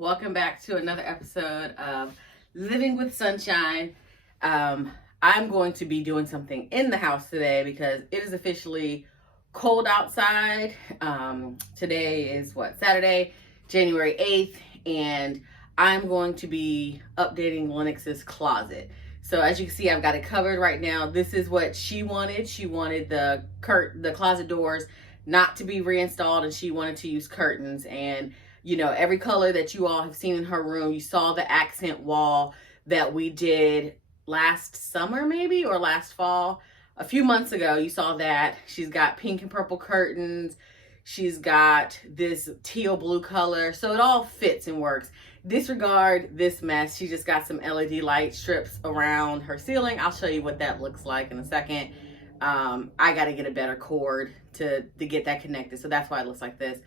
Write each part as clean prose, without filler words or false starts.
Welcome back to another episode of Living with Sunshine. I'm going to be doing something in the house today because it is officially cold outside. Today is Saturday, January 8th, and I'm going to be updating Lynnox's closet. So as you can see, I've got it covered right now. This is what she wanted. She wanted the closet doors not to be reinstalled, and she wanted to use curtains. And you know, every color that you all have seen in her room, you saw the accent wall that we did last summer maybe, or last fall. A few months ago, you saw that. She's got pink and purple curtains. She's got this teal blue color. So it all fits and works. Disregard this mess. She just got some LED light strips around her ceiling. I'll show you what that looks like in a second. I got to get a better cord to get that connected. So that's why it looks like this.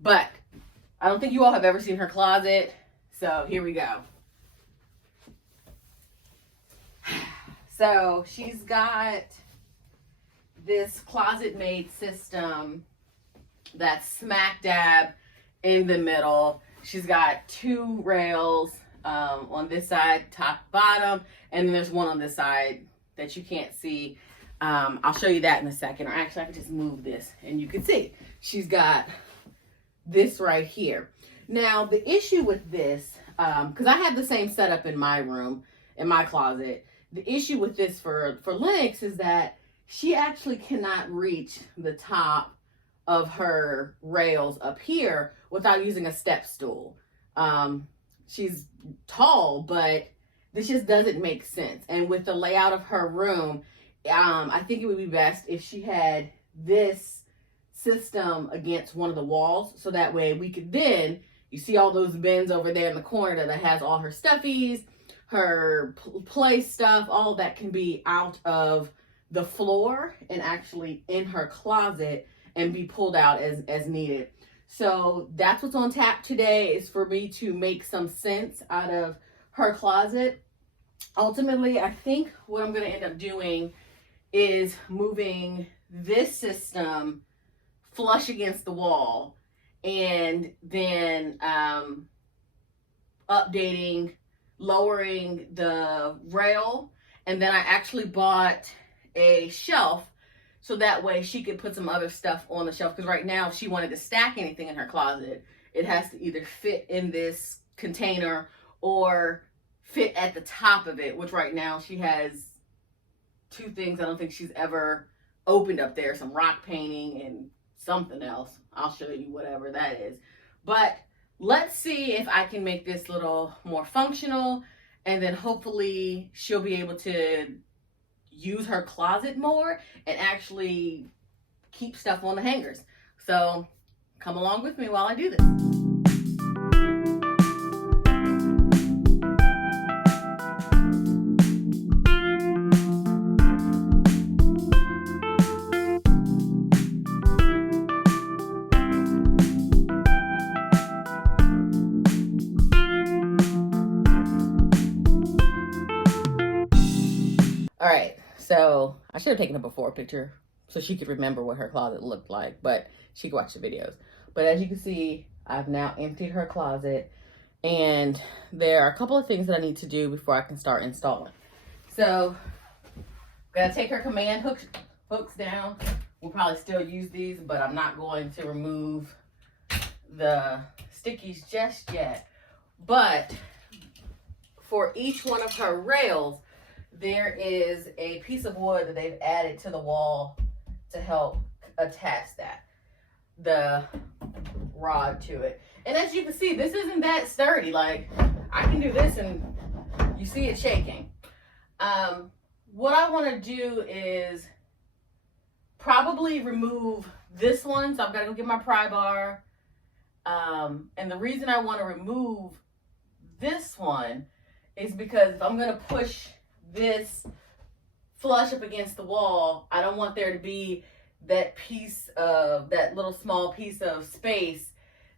But I don't think you all have ever seen her closet. So here we go. So she's got this closet made system that's smack dab in the middle. She's got two rails on this side, top, bottom, and then there's one on this side that you can't see. I'll show you that in a second. Or actually, I can just move this and you can see. She's got this right here. Now, the issue with this, because I have the same setup in my room, in my closet, the issue with this for Lynnox is that she actually cannot reach the top of her rails up here without using a step stool. She's tall, but this just doesn't make sense. And with the layout of her room, I think it would be best if she had this system against one of the walls, so that way we could then, you see all those bins over there in the corner that has all her stuffies, her play stuff, all that can be out of the floor and actually in her closet and be pulled out as needed. So that's what's on tap today, is for me to make some sense out of her closet. Ultimately, I think what I'm going to end up doing is moving this system flush against the wall, and then updating, lowering the rail, and then I actually bought a shelf so that way she could put some other stuff on the shelf, because right now if she wanted to stack anything in her closet, it has to either fit in this container or fit at the top of it, which right now she has two things I don't think she's ever opened up there, some rock painting and something else. I'll show you whatever that is. But let's see if I can make this a little more functional, and then hopefully she'll be able to use her closet more and actually keep stuff on the hangers. So come along with me while I do this. All right, so I should have taken a before picture so she could remember what her closet looked like, but she could watch the videos. But as you can see, I've now emptied her closet, and there are a couple of things that I need to do before I can start installing. So I'm gonna take her command hooks down. We'll probably still use these, but I'm not going to remove the stickies just yet. But for each one of her rails, there is a piece of wood that they've added to the wall to help attach the rod to it. And as you can see, this isn't that sturdy. Like, I can do this and you see it shaking. What I want to do is probably remove this one. So I've got to go get my pry bar. And the reason I want to remove this one is because if I'm going to push this flush up against the wall, I don't want there to be that little small piece of space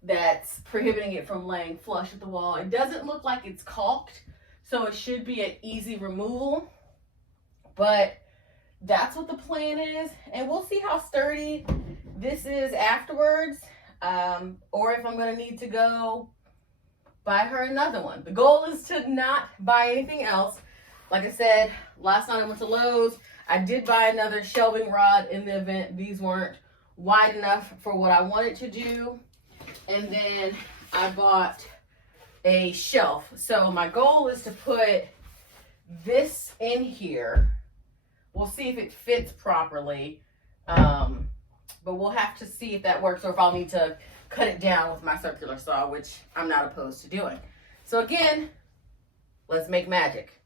that's prohibiting it from laying flush at the wall. It doesn't look like it's caulked, so it should be an easy removal, but that's what the plan is, and we'll see how sturdy this is afterwards, or if I'm going to need to go buy her another one. The goal is to not buy anything else. Like I said, last night I went to Lowe's. I did buy another shelving rod in the event these weren't wide enough for what I wanted to do. And then I bought a shelf. So my goal is to put this in here. We'll see if it fits properly. But we'll have to see if that works or if I'll need to cut it down with my circular saw, which I'm not opposed to doing. So again, let's make magic.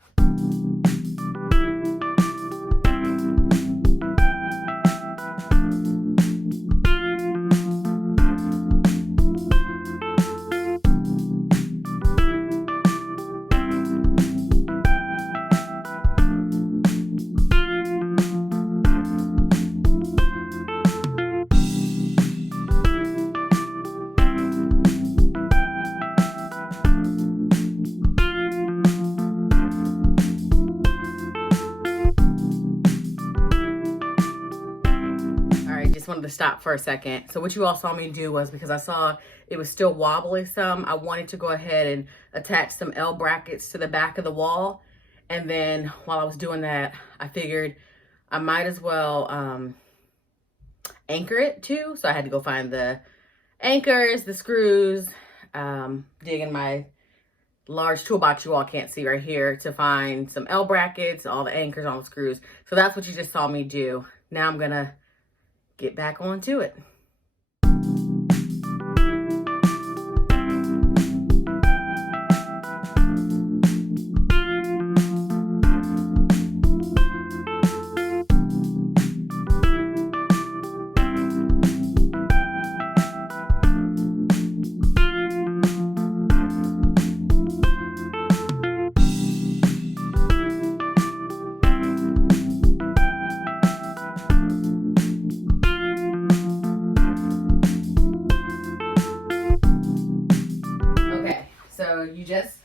Wanted to stop for a second. So what you all saw me do was, because I saw it was still wobbly some, I wanted to go ahead and attach some L brackets to the back of the wall. And then while I was doing that, I figured I might as well anchor it too. So I had to go find the anchors, the screws, dig in my large toolbox you all can't see right here to find some L brackets, all the anchors, all the screws. So that's what you just saw me do. Now I'm gonna get back onto it. You just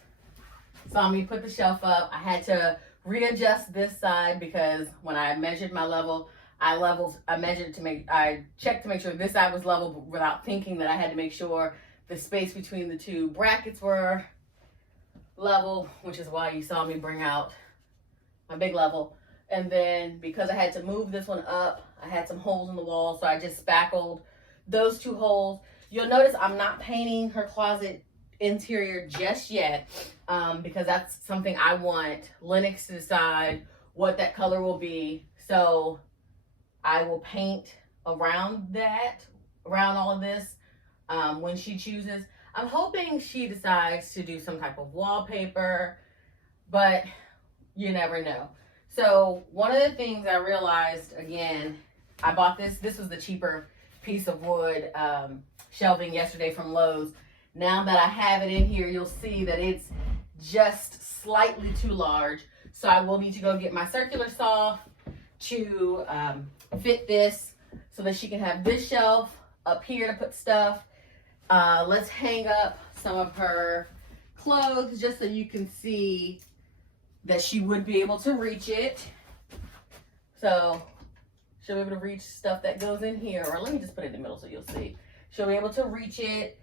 saw me put the shelf up. I had to readjust this side because when I measured my level, I checked to make sure this side was level without thinking that I had to make sure the space between the two brackets were level, which is why you saw me bring out my big level. And then because I had to move this one up, I had some holes in the wall, so I just spackled those two holes. You'll notice I'm not painting her closet interior just yet, because that's something I want Lynnox to decide what that color will be. So I will paint around all of this when she chooses. I'm hoping she decides to do some type of wallpaper, but you never know. So one of the things I realized, again, I bought this was the cheaper piece of wood shelving yesterday from Lowe's. Now that I have it in here, you'll see that it's just slightly too large. So I will need to go get my circular saw to fit this so that she can have this shelf up here to put stuff. Let's hang up some of her clothes just so you can see that she would be able to reach it. So she'll be able to reach stuff that goes in here, or let me just put it in the middle so you'll see. She'll be able to reach it.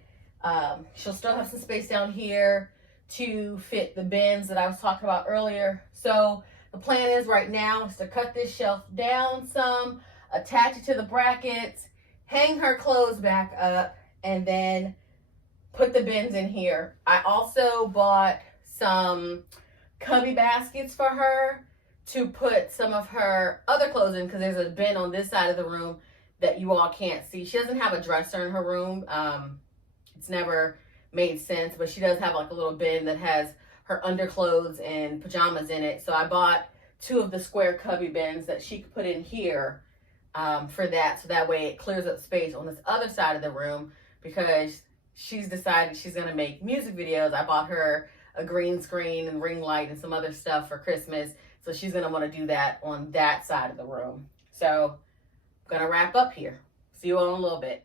She'll still have some space down here to fit the bins that I was talking about earlier. So the plan is right now is to cut this shelf down some, attach it to the brackets, hang her clothes back up, and then put the bins in here. I also bought some cubby baskets for her to put some of her other clothes in, because there's a bin on this side of the room that you all can't see. She doesn't have a dresser in her room. It's never made sense, but she does have like a little bin that has her underclothes and pajamas in it. So I bought 2 of the square cubby bins that she could put in here for that. So that way it clears up space on this other side of the room, because she's decided she's going to make music videos. I bought her a green screen and ring light and some other stuff for Christmas. So she's going to want to do that on that side of the room. So I'm going to wrap up here. See you all in a little bit.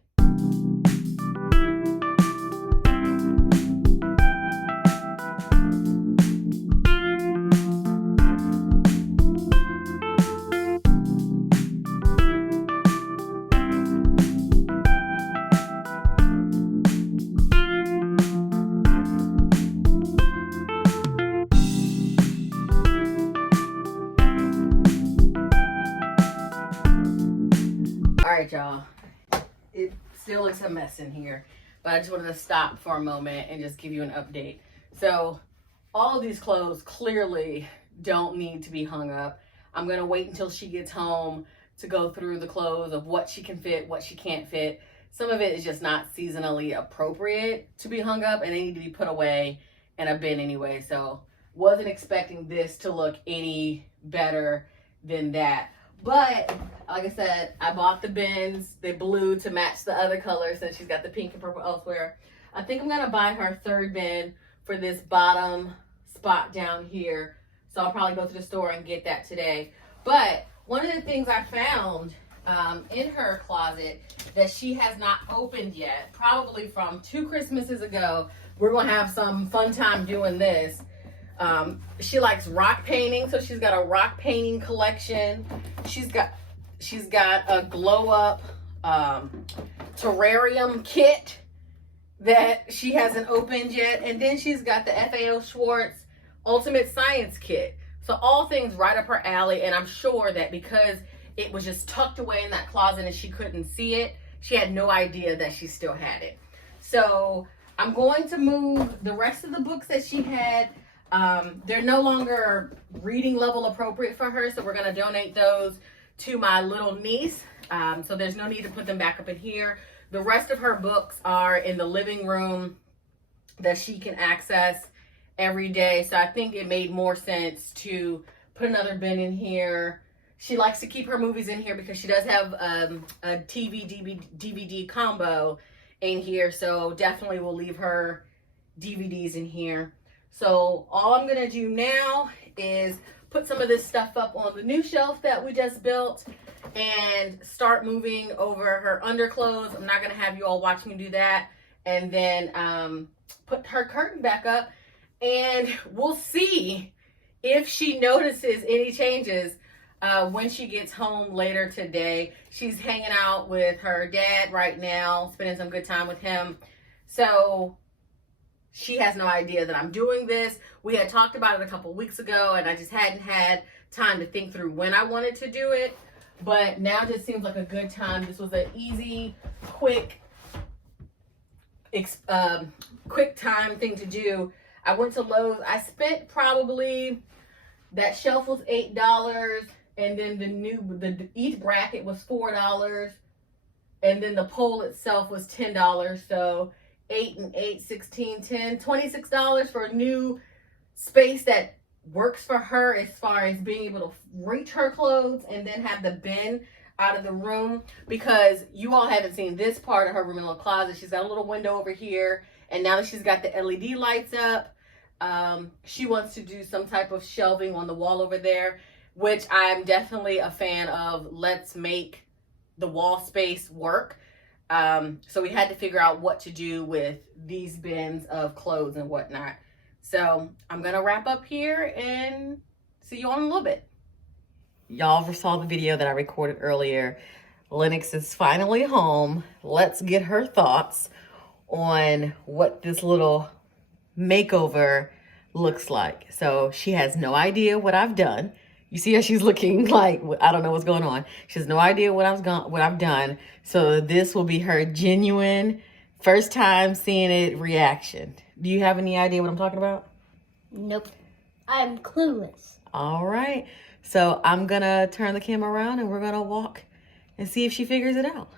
still looks a mess in here, but I just wanted to stop for a moment and just give you an update. So all of these clothes clearly don't need to be hung up. I'm gonna wait until she gets home to go through the clothes of what she can fit, what she can't fit. Some of it is just not seasonally appropriate to be hung up, and they need to be put away in a bin anyway. So wasn't expecting this to look any better than that. But like I said, I bought the bins, the blue to match the other colors since she's got the pink and purple elsewhere. I think I'm gonna buy her third bin for this bottom spot down here. So I'll probably go to the store and get that today. But one of the things I found in her closet that she has not opened yet, probably from 2 Christmases ago, we're gonna have some fun time doing this. She likes rock painting, so she's got a rock painting collection. She's got a glow up terrarium kit that she hasn't opened yet, and then she's got the FAO Schwartz Ultimate Science Kit. So all things right up her alley, and I'm sure that because it was just tucked away in that closet and she couldn't see it, she had no idea that she still had it. So I'm going to move the rest of the books that she had. They're no longer reading level appropriate for her, so we're going to donate those to my little niece. So there's no need to put them back up in here. The rest of her books are in the living room that she can access every day. So I think it made more sense to put another bin in here. She likes to keep her movies in here because she does have a TV DVD combo in here. So definitely we'll leave her DVDs in here. So all I'm gonna do now is put some of this stuff up on the new shelf that we just built and start moving over her underclothes. I'm not gonna have you all watch me do that. And then put her curtain back up, and we'll see if she notices any changes when she gets home later today. She's hanging out with her dad right now, spending some good time with him. So she has no idea that I'm doing this. We had talked about it a couple weeks ago, and I just hadn't had time to think through when I wanted to do it. But now just seems like a good time. This was an easy, quick time thing to do. I went to Lowe's. I spent probably, that shelf was $8, and then each bracket was $4, and then the pole itself was $10. So 8 and 8, 16, 10, $26 for a new space that works for her as far as being able to reach her clothes and then have the bin out of the room, because you all haven't seen this part of her room in the closet. She's got a little window over here, and now that she's got the LED lights up, she wants to do some type of shelving on the wall over there, which I'm definitely a fan of. Let's make the wall space work. So we had to figure out what to do with these bins of clothes and whatnot. So I'm gonna wrap up here and see you all in a little bit. Y'all saw the video that I recorded earlier. Lynnox is finally home. Let's get her thoughts on what this little makeover looks like. So she has no idea what I've done. You see how she's looking like, I don't know what's going on. She has no idea what I've done. So this will be her genuine, first time seeing it reaction. Do you have any idea what I'm talking about? Nope. I'm clueless. All right. So I'm going to turn the camera around and we're going to walk and see if she figures it out.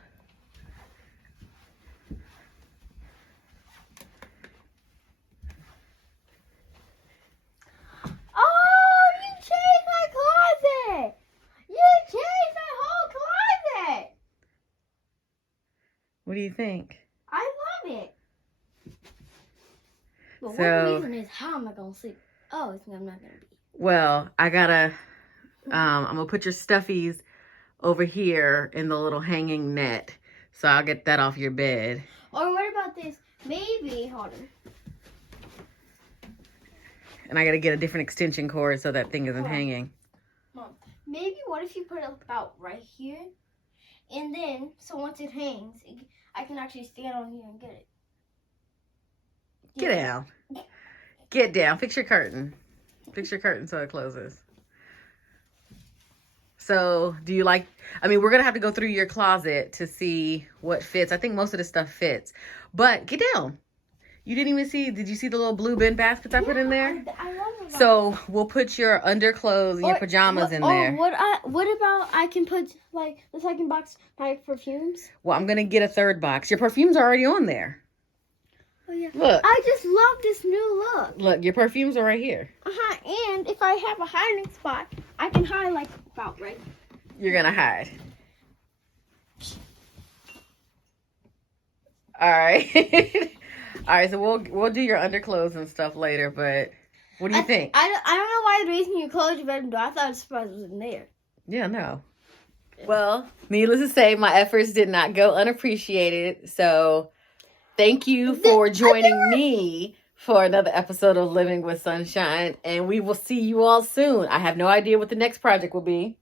Oh, you changed my closet. You changed my whole closet. What do you think? I love it. But So, one reason is, how am I going to sleep? Oh, I'm not going to be. Well, I gotta, I'm gonna put your stuffies over here in the little hanging net. So I'll get that off your bed. Or what about this? Maybe, hold on. And I gotta get a different extension cord so that thing isn't hanging. Mom, maybe what if you put it about right here? And then, so once it hangs, I can actually stand on here and get it. Get down. Get down. Fix your curtain. Fix your curtain so it closes. So do you like, I mean, we're going to have to go through your closet to see what fits. I think most of the stuff fits. But get down. You didn't even see, did you see the little blue bin baskets I put in there? I love it. So we'll put your underclothes and your pajamas in there. What about I can put like the second box my perfumes? Well, I'm going to get a third box. Your perfumes are already on there. Oh yeah. Look. I just love this new look. Look, your perfumes are right here. And if I have a hiding spot, I can hide like about right. You're going to hide. All right. All right, so we'll do your underclothes and stuff later, but what do you think? I don't know why the reason you closed your bedroom door. I thought the surprise was in there. Yeah, no. Well, needless to say, my efforts did not go unappreciated. So thank you for joining me for another episode of Living with Sunshine, and we will see you all soon. I have no idea what the next project will be.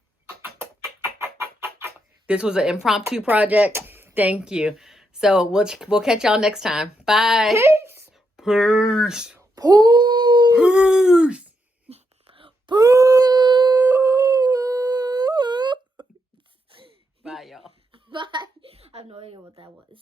This was an impromptu project. Thank you. So we'll catch y'all next time. Bye. Peace. Peace. Peace. Peace. Bye, y'all. Bye. I have no idea what that was.